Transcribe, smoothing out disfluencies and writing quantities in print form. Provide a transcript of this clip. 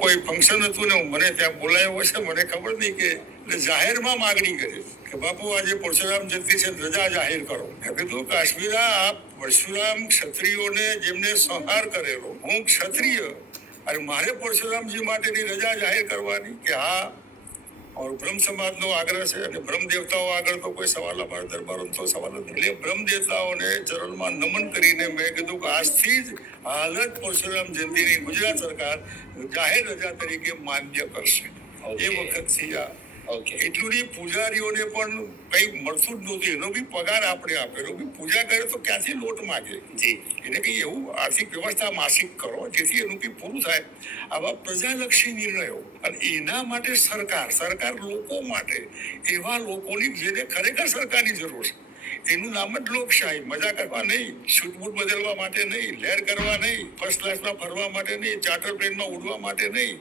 કોઈ ફંક્શન હતું ને મને ત્યાં બોલાયો હશે, મને ખબર નહીં કે જાહેરમાં માગણી કરી કે બાપુ આજે પરશુરામ જયંતિ છે, રજા જાહેર કરો. મેં કીધું કાશ્મીરા, આપ પરશુરામ ક્ષત્રિયોને જેમને સંહાર કરેલો, હું ક્ષત્રિય અને મારે પરશુરામજી માટેની રજા જાહેર કરવાની? કે હા, બ્રહ્મ સમાજનો આગ્રહ છે અને બ્રહ્મ દેવતાઓ આગળ તો કોઈ સવાલ અમારા દરબારો તો સવાલ જ નહીં. એટલે બ્રહ્મ દેવતાઓને ચરણમાં નમન કરીને મેં કીધું કે આજથી જ હાલત પરશુરામ જયંતિની ગુજરાત સરકાર જાહેર રજા તરીકે માન્ય કરશે. એ વખતથી એટલું નહીં, પૂજારીઓને પણ કઈ મળતું જ નહોતું, એનો બી પગાર આપણે આપેલો. પૂજા કરે તો ક્યાંથી લોટ માગે? એને કઈ એવું આર્થિક વ્યવસ્થા માસિક કરો જેથી એનું કઈ પૂરું થાય. આવા પ્રજાલક્ષી નિર્ણયો, અને એના માટે સરકાર લોકો માટે, એવા લોકોની જેને ખરેખર સરકારની જરૂર છે. એનું નામ જ લોકશાહી. મજા કરવા નહીં, છૂટમૂટ બદલવા માટે નહીં, લહેર કરવા નહીં, ફર્સ્ટ ક્લાસમાં ફરવા માટે નહીં, ચાર્ટર પ્લેનમાં ઉડવા માટે નહીં.